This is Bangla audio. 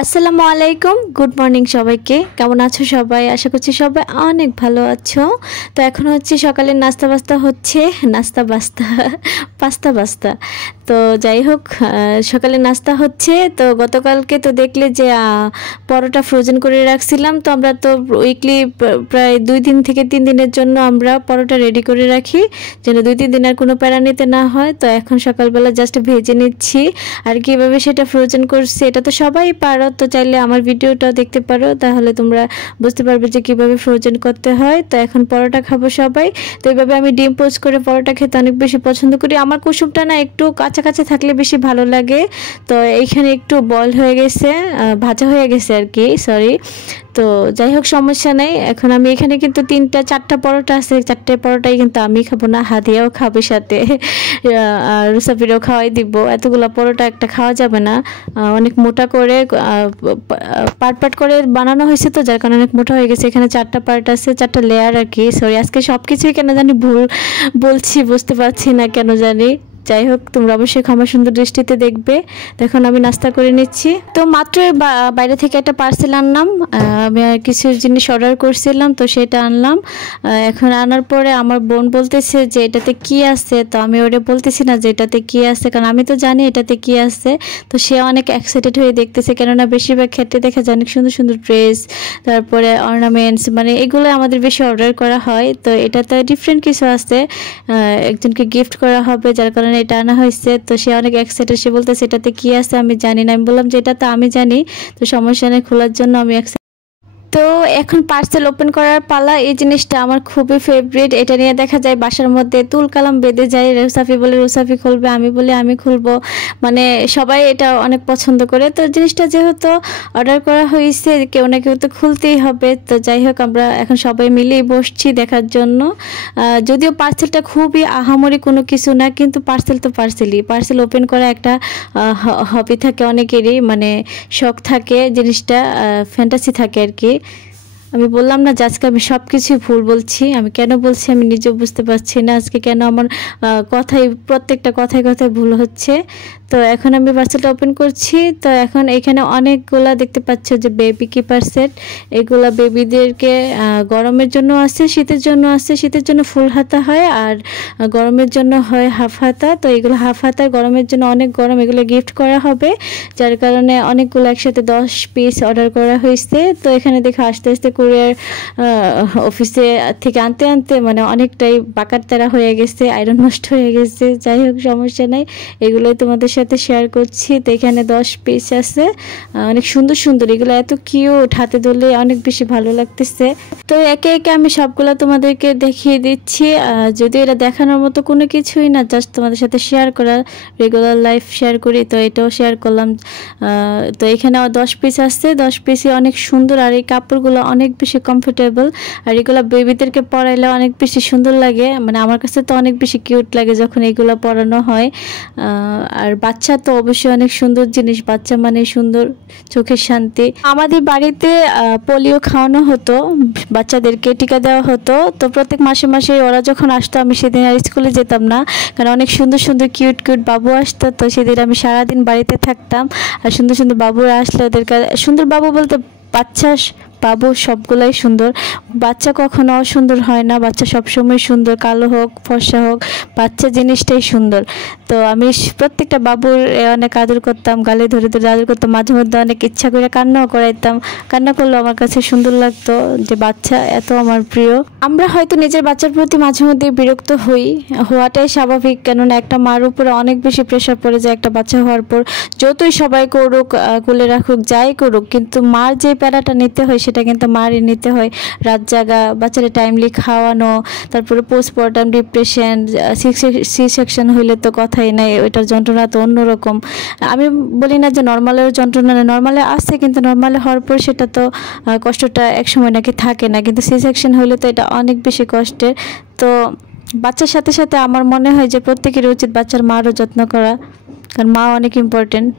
আসসালামু আলাইকুম, গুড মর্নিং সবাইকে। কেমন আছো সবাই? আশা করছি সবাই অনেক ভালো আছো। তো এখন হচ্ছে সকালের নাস্তা বাস্তা। তো যাই হোক, সকালে নাস্তা হচ্ছে। তো গতকালকে তো দেখলে যে পরোটা ফ্রোজেন করে রাখছিলাম। তো আমরা তো উইকলি প্রায় 2 দিন থেকে 3 দিনের জন্য আমরা পরোটা রেডি করে রাখি, যেন 2-3 দিন আর কোনো প্যারা নিতে না হয়। তো এখন সকালবেলা জাস্ট ভেজে নিচ্ছি। আর কীভাবে সেটা ফ্রোজেন করছি এটা তো সবাই পারো, তো চাইলে আমার ভিডিওটা দেখতে পারো, তাহলে তোমরা বুঝতে পারবে যে কীভাবে ফ্রোজেন করতে হয়। তো এখন পরোটা খাবো সবাই। তো এইভাবে আমি ডিম পোচ করে পরোটা খেতে অনেক বেশি পছন্দ করি। আমার কুসুমটা না একটু কাঁচা কাঁচা থাকলে বেশি ভালো লাগে। তো এইখানে একটু বয়েল হয়ে গেছে, ভাজা হয়ে গেছে আর কি, সরি। তো যাই হোক, সমস্যা নেই। এখন আমি এখানে কিন্তু 3-4টা পরোটা আছে, 4টে পরোটাই কিন্তু আমি খাবো না, হাদিয়াও খাবে সাথে, আর রুসাফিরও খাওয়াই দিব। এতগুলো পরোটা একটা খাওয়া যাবে না, অনেক মোটা করে পার্ট করে বানানো হয়েছে, তো যার কারণে অনেক মোটা হয়ে গেছে। এখানে 4টা পার্ট আছে, 4টা লেয়ার আর কি, সরি। আজকে সব কিছুই কেন জানি ভুল বলছি, বুঝতে পারছি না কেন জানি। যাই হোক, তোমরা অবশ্যই ক্ষমা সুন্দর দৃষ্টিতে দেখবে। দেখুন আমি নাস্তা করে নিচ্ছি। তো মাত্রই বাইরে থেকে একটা পার্সেল আনলাম, আমি কিছু জিনিস অর্ডার করছিলাম, তো সেটা আনলাম। এখন আনার পরে আমার বোন বলতেছে যে এটাতে কি আছে। তো আমি ওরে বলতেছি না যে এটাতে কি আছে, কারণ আমি তো জানি এটাতে কি আছে। তো সে অনেক এক্সাইটেড হয়ে দেখতেছে, কেননা বেশিরভাগ ক্ষেত্রে দেখা যায় অনেক সুন্দর সুন্দর ড্রেস, তারপরে অর্নামেন্টস, মানে এগুলো আমাদের বেশি অর্ডার করা হয়। তো এটাতে ডিফারেন্ট কিছু আছে, একজনকে গিফট করা হবে, যার কারণে এটা আনা হয়েছে। তো সে অনেক এক্সাইটেড, সে বলতেছে এটাতে কি আছে আমি জানি না। আমি বললাম যে এটা তো আমি জানি, তো সমস্যা নেই, খোলার জন্য আমি তো এখন পার্সেল ওপেন করার পালা। এই জিনিসটা আমার খুবই ফেভারিট। এটা নিয়ে দেখা যায় বাসার মধ্যে তুল কালাম বেঁধে যায়। রুসাফি বলে রুসাফি খুলবে, আমি বলি আমি খুলবো, মানে সবাই এটা অনেক পছন্দ করে। তো জিনিসটা যেহেতু অর্ডার করা হয়েছে, কেউ না কেউ তো খুলতেই হবে। তো যাই হোক, আমরা এখন সবাই মিলেই বসছি দেখার জন্য। যদিও পার্সেলটা খুবই আহামরি কোনো কিছু না, কিন্তু পার্সেল তো পার্সেল ওপেন করা একটা হবি থাকে অনেকেরই, মানে শখ থাকে, জিনিসটা ফ্যান্টাসি থাকে আর কি। আমি বললাম না যে আজকে আমি সব কিছুই ভুল বলছি, আমি কেন বলছি আমি নিজেও বুঝতে পারছি না আজকে কেন আমার প্রত্যেকটা কথায় ভুল হচ্ছে। তো এখন আমি পার্সেলটা ওপেন করছি। তো এখন এখানে অনেকগুলা দেখতে পাচ্ছ যে বেবি কিপার সেট, এগুলা বেবিদেরকে গরমের জন্য আছে, শীতের জন্য আছে। শীতের জন্য ফুল হাতা হয়, আর গরমের জন্য হয় হাফ হাতা। তো এগুলো হাফ হাতা, গরমের জন্য অনেক গরম, এগুলো গিফট করা হবে, যার কারণে অনেকগুলো একসাথে 10 পিস অর্ডার করা হয়েছে। তো এখানে দেখে আস্তে আস্তে কুরিয়ার অফিসে থেকে আনতে মানে অনেকটাই বাঁকার তারা হয়ে গেছে, আয়রন নষ্ট হয়ে গেছে। যাই হোক, সমস্যা নাই, এগুলোই তোমাদের সাথে শেয়ার করছি। তো এখানে 10 পিস আছে, অনেক সুন্দর সুন্দর, এগুলো এত কিউট, হাতে ধরলে অনেক বেশি ভালো লাগতেছে। তো একে একে আমি সবগুলো তোমাদেরকে দেখিয়ে দিচ্ছি। যদি এটা দেখানোর মতো কোনো কিছুই না, জাস্ট তোমাদের সাথে শেয়ার করা, রেগুলার লাইফ শেয়ার করি, তো এটাও শেয়ার করলাম। তো এখানে 10 পিস আছে, 10 পিসই অনেক সুন্দর, আর এই কাপড়গুলো অনেক বেশি কমফোর্টেবল, আর এগুলো বেবিদেরকে পরাইলে অনেক বেশি সুন্দর লাগে। মানে আমার কাছে তো অনেক বেশি কিউট লাগে যখন এগুলো পরানো হয়। আর বাচ্চা তো অবশ্যই অনেক সুন্দর জিনিস, বাচ্চা মানে সুন্দর, চোখের শান্তি। আমাদের বাড়িতে পোলিও খাওয়ানো হতো, বাচ্চাদেরকে টিকা দেওয়া হতো। তো প্রত্যেক মাসে মাসে ওরা যখন আসতো, আমি সেদিন আর স্কুলে যেতাম না, কারণ অনেক সুন্দর সুন্দর কিউট বাবু আসতো। তো সেদিন আমি সারাদিন বাড়িতে থাকতাম, আর সুন্দর সুন্দর বাবুরা আসলে ওদেরকে, সুন্দর বাবু বলতে বাচ্চা বাবু সবগুলাই সুন্দর, বাচ্চা কখনো অসুন্দর হয় না, বাচ্চা সবসময় সুন্দর, কালো হোক ফর্সা হোক, বাচ্চা জিনিসটাই সুন্দর। তো আমি প্রত্যেকটা বাবুর অনেক আদর করতাম, গালে ধরে আদর করতাম, মাঝে মধ্যে অনেক ইচ্ছা করে কান্নাও করাইতাম। কান্না করলে আমার কাছে সুন্দর লাগতো যে বাচ্চা এত আমার প্রিয়। আমরা হয়তো নিজের বাচ্চার প্রতি মাঝে মধ্যে বিরক্ত হওয়াটাই স্বাভাবিক, কেননা একটা মার উপরে অনেক বেশি প্রেশার পড়ে যায় একটা বাচ্চা হওয়ার পর। যতই সবাই করুক, কোলে রাখুক, যাই করুক, কিন্তু মার যে প্যারাটা নিতে হয় সেটা কিন্তু মারই নিতে হয়। রাত জাগা, বাচ্চারা টাইমলি খাওয়ানো, তারপরে পোস্টমর্টম ডিপ্রেশন, সি সেকশন হইলে তো কথাই নাই, ওইটার যন্ত্রণা তো অন্যরকম। আমি বলি না যে নর্মালের যন্ত্রণা নেই, নর্মালে আসছে, কিন্তু নর্মালে হওয়ার পর সেটা তো কষ্টটা একসময় নাকি থাকে না, কিন্তু সি সেকশন হইলে তো এটা অনেক বেশি কষ্টের। তো বাচ্চার সাথে সাথে আমার মনে হয় যে প্রত্যেকেরই উচিত বাচ্চার মারও যত্ন করা, কারণ মা অনেক ইম্পর্টেন্ট।